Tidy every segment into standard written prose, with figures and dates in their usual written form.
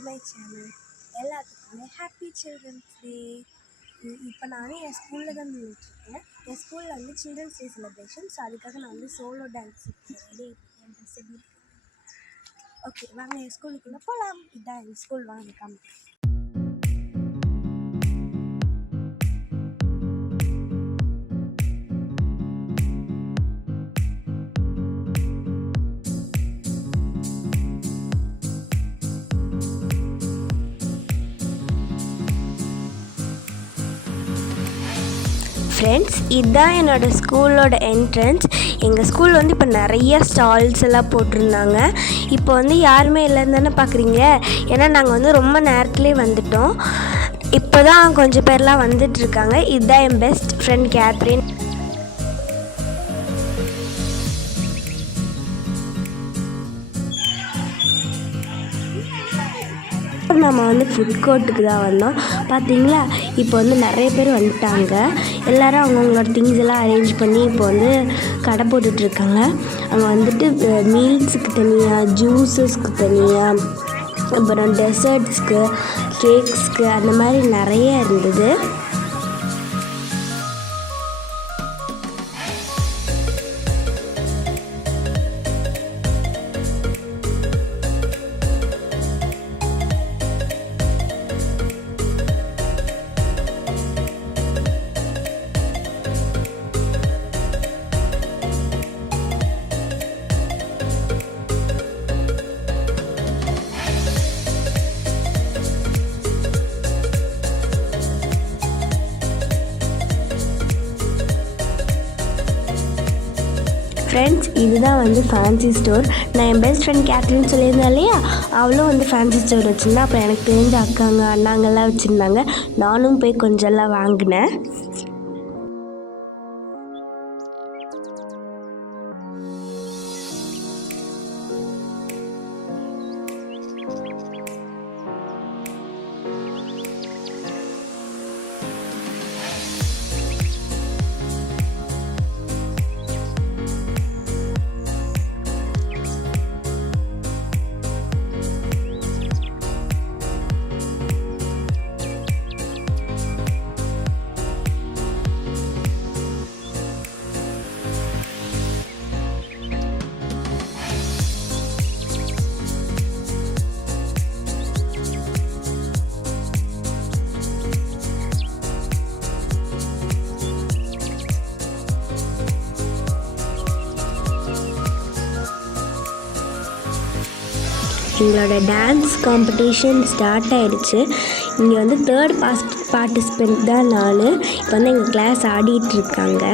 To my channel. எல்லாத்துக்குமே happy children's day. இப்போ நான் என் ஸ்கூலில் தான் நின்றுட்டுருக்கேன். என் ஸ்கூலில் வந்து சில்ட்ரன்ஸ் டே செலிப்ரேஷன். ஸோ அதுக்காக நான் வந்து சோலோ டான்ஸ் ரெடி என் ட்ரெஸ் எப்படி. ஓகே வாங்க என் ஸ்கூலுக்குள்ளே போகலாம். இதுதான் என் ஸ்கூல், வாங்க காமிக்கிறேன். ஃப்ரெண்ட்ஸ், இதுதான் என்னோடய ஸ்கூலோட என்ட்ரன்ஸ். எங்கள் ஸ்கூல் வந்து இப்போ நிறைய ஸ்டால்ஸ் எல்லாம் போட்டிருந்தாங்க. இப்போ வந்து யாருமே இல்லைன்னு தானே பார்க்குறீங்க. ஏன்னா நாங்கள் வந்து ரொம்ப நேரத்துலேயே வந்துட்டோம். இப்போ தான் கொஞ்சம் பேர்லாம் வந்துட்டுருக்காங்க. இதுதான் என் பெஸ்ட் ஃப்ரெண்ட் கேத்ரின். நம்ம வந்து ஃபுட் கோர்ட்டுக்கு தான் வந்தோம். பார்த்தீங்களா, இப்போ வந்து நிறைய பேர் வந்துட்டாங்க. எல்லோரும் அவங்கவுங்களோட திங்ஸ் எல்லாம் அரேஞ்ச் பண்ணி இப்போ வந்து கடை போட்டுட்ருக்காங்க. அங்கே வந்துட்டு மீல்ஸுக்கு தனியாக, ஜூஸஸ்க்கு தனியாக, அப்புறம் டெசர்ட்ஸ்க்கு, கேக்ஸ்க்கு அந்த மாதிரி நிறைய இருந்தது. ஃப்ரெண்ட்ஸ், இதுதான் வந்து ஃபேன்சி ஸ்டோர். நான் என் பெஸ்ட் ஃப்ரெண்ட் கேத்ரின் சொல்லியிருந்தேன் இல்லையா, அவளும் வந்து ஃபேன்சி ஸ்டோர் வச்சுருந்தா. அப்புறம் எனக்கு தெரிஞ்ச அக்காங்க அண்ணாங்கெல்லாம் வச்சுருந்தாங்க. நானும் போய் கொஞ்சம்லாம் வாங்கினேன். எங்களோட டான்ஸ் காம்படிஷன் ஸ்டார்ட் ஆகிடுச்சு. இங்கே வந்து தேர்ட் பார்ட்டிசிபெண்ட் தான் நான். இப்போ வந்து எங்கள் கிளாஸ் ஆடிட்டுருக்காங்க.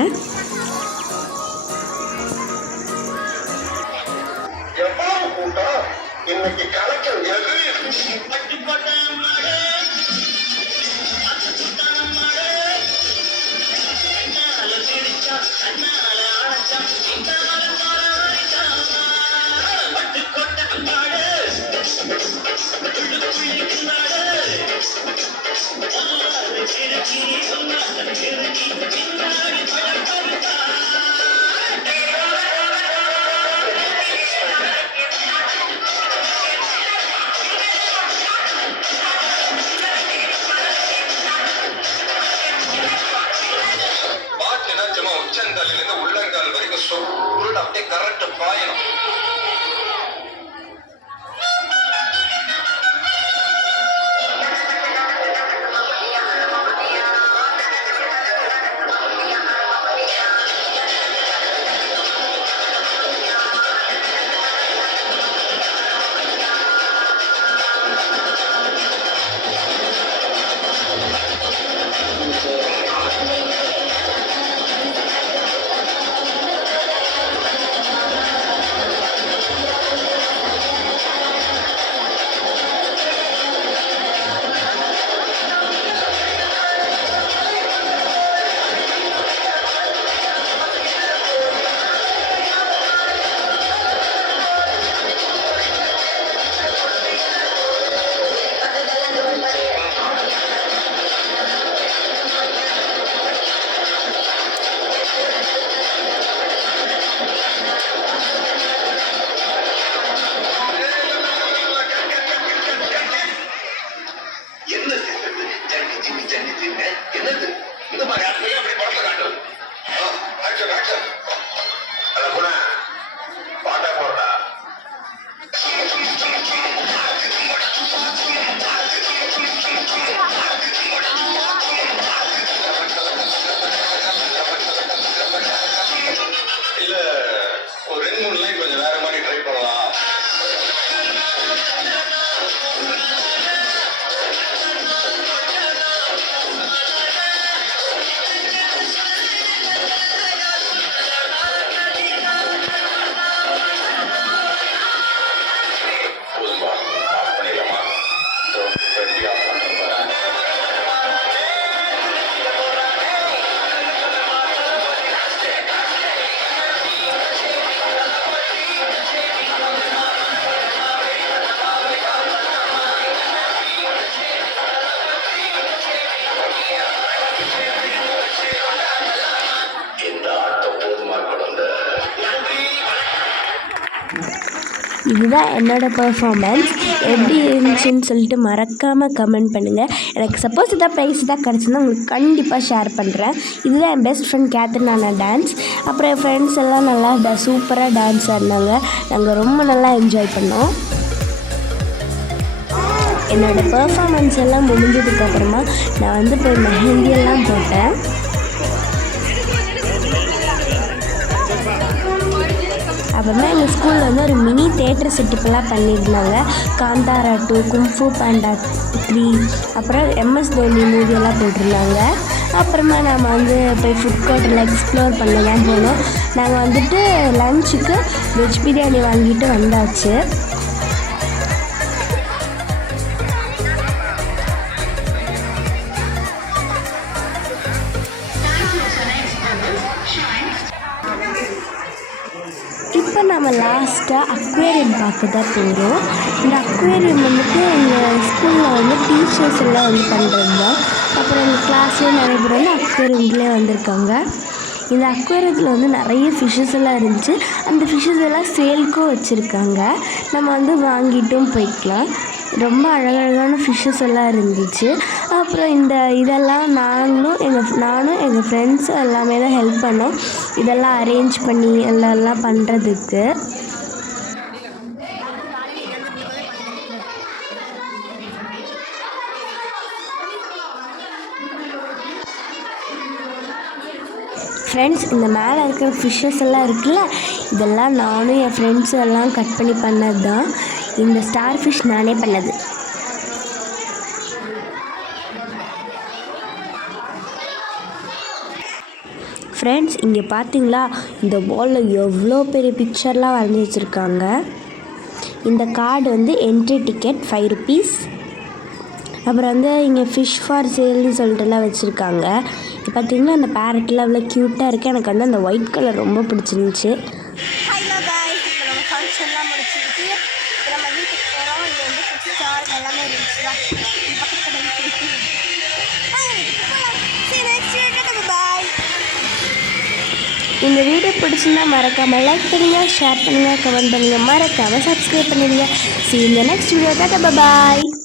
உச்சந்தலிலிருந்து உள்ளங்கால் வரைக்கும் சொல்லுன்னு அப்படியே கரெக்ட் பாயணும். என்னது இந்த மாதிரி ஆட்கள் அப்படி படத்தை காட்டும். Action action. அட குணா பாட்டா போடுறா. இல்ல ஒரு 2-3 லைன் கொஞ்சம் வேற மாதிரி ட்ரை பண்ணலாம். போதும்பா ஆஃப் பண்ணிடலாமா? எப்படி ஆஃப் பண்ணுறேன் பாரு. இந்த ஆட்டம் போதுமா குழந்தை? இதுதான் என்னோடய பெர்ஃபார்மன்ஸ். எப்படி இருந்துச்சுன்னு சொல்லிட்டு மறக்காமல் கமெண்ட் பண்ணுங்கள். எனக்கு சப்போஸ் இதான் ப்ரைஸ் தான் கிடச்சிருந்தா உங்களுக்கு கண்டிப்பாக ஷேர் பண்ணுறேன். இதுதான் என் பெஸ்ட் ஃப்ரெண்ட் கேத்ரினான டான்ஸ். அப்புறம் என் ஃப்ரெண்ட்ஸ் எல்லாம் நல்லா சூப்பராக டான்ஸ் ஆடினாங்க. நாங்கள் ரொம்ப நல்லா என்ஜாய் பண்ணோம். என்னோடய பெர்ஃபார்மன்ஸ் எல்லாம் முடிஞ்சதுக்கப்புறமா நான் வந்து போய் மெஹந்தியெல்லாம் போட்டேன். அப்புறமா எங்கள் ஸ்கூலில் வந்து ஒரு மினி தேட்டர் செட்டப்லாம் பண்ணியிருந்தாங்க. காந்தாரா 2, கும்ஃபு பாண்டா 3, அப்புறம் MS தோனி மூவியெல்லாம் போட்டிருந்தாங்க. அப்புறமா நாம் வந்து போய் ஃபுட் கோர்ட்டில் எக்ஸ்ப்ளோர் பண்ண தான் போனோம். நாங்கள் வந்துட்டு லஞ்சுக்கு வெஜ் பிரியாணி வாங்கிட்டு வந்தாச்சு. இப்போ நம்ம லாஸ்ட்டாக அக்வேரியம் பார்க்க தான் போகிறோம். இந்த அக்வேரியம் வந்துட்டு எங்கள் ஸ்கூலில் வந்து டீச்சர்ஸ் எல்லாம் வந்து பண்ணுறது தான். அப்புறம் எங்கள் கிளாஸ்லேயே நிறைய பேர் வந்து அக்வேரியம்லேயே வந்திருக்காங்க. இந்த அக்வேரியத்தில் வந்து நிறைய ஃபிஷ்ஷஸ் எல்லாம் இருந்துச்சு. அந்த ஃபிஷ்ஷஸ் எல்லாம் சேல்க்கும் வச்சுருக்காங்க. நம்ம வந்து வாங்கிட்டும் போய்க்கலாம். ரொம்ப அழகழகான ஃபிஷ்ஷஸ் எல்லாம் இருந்துச்சு. அப்புறம் இதெல்லாம் நானும் எங்கள் ஃப்ரெண்ட்ஸும் எல்லாமே தான் ஹெல்ப் பண்ணோம். இதெல்லாம் அரேஞ்ச் பண்ணி எல்லாம் பண்ணுறதுக்கு. ஃப்ரெண்ட்ஸ், இந்த மேலே இருக்கிற ஃபிஷ்ஷஸ் எல்லாம் இருக்குல்ல, இதெல்லாம் நானும் என் ஃப்ரெண்ட்ஸும் எல்லாம் கட் பண்ணி பண்ணது தான். இந்த ஸ்டார் ஃபிஷ் நானே பண்ணது. ஃப்ரெண்ட்ஸ், இங்கே பார்த்தீங்களா, இந்த வாலில் எவ்வளோ பெரிய பிக்சர்லாம் வரைஞ்சி வச்சுருக்காங்க. இந்த கார்டு வந்து என்ட்ரி டிக்கெட் 5 rupees. அப்புறம் வந்து இங்கே ஃபிஷ் ஃபார் சேல்னு சொல்லிட்டுலாம் வச்சுருக்காங்க. இப்போ பார்த்தீங்கன்னா அந்த பேரட்லாம் அவ்வளோ க்யூட்டாக இருக்குது. எனக்கு வந்து அந்த ஒயிட் கலர் ரொம்ப பிடிச்சிருந்துச்சி. ஹலோ காய்ஸ், இப்போ நம்ம ஃபங்க்ஷன்லாம் முடிச்சிருக்கு. இப்போ நம்ம வீட்டுக்கு போகிறோம். இங்கே வந்து ஃபுட் ஸ்டால் எல்லாமே இருந்துச்சு. இந்த வீடியோ பிடிச்சிருந்தா மறக்காமல் லைக் பண்ணுங்கள், ஷேர் பண்ணுங்கள், கமெண்ட் பண்ணுங்கள், மறக்காமல் சப்ஸ்கிரைப் பண்ணிடுங்க. See you in the next video. Bye.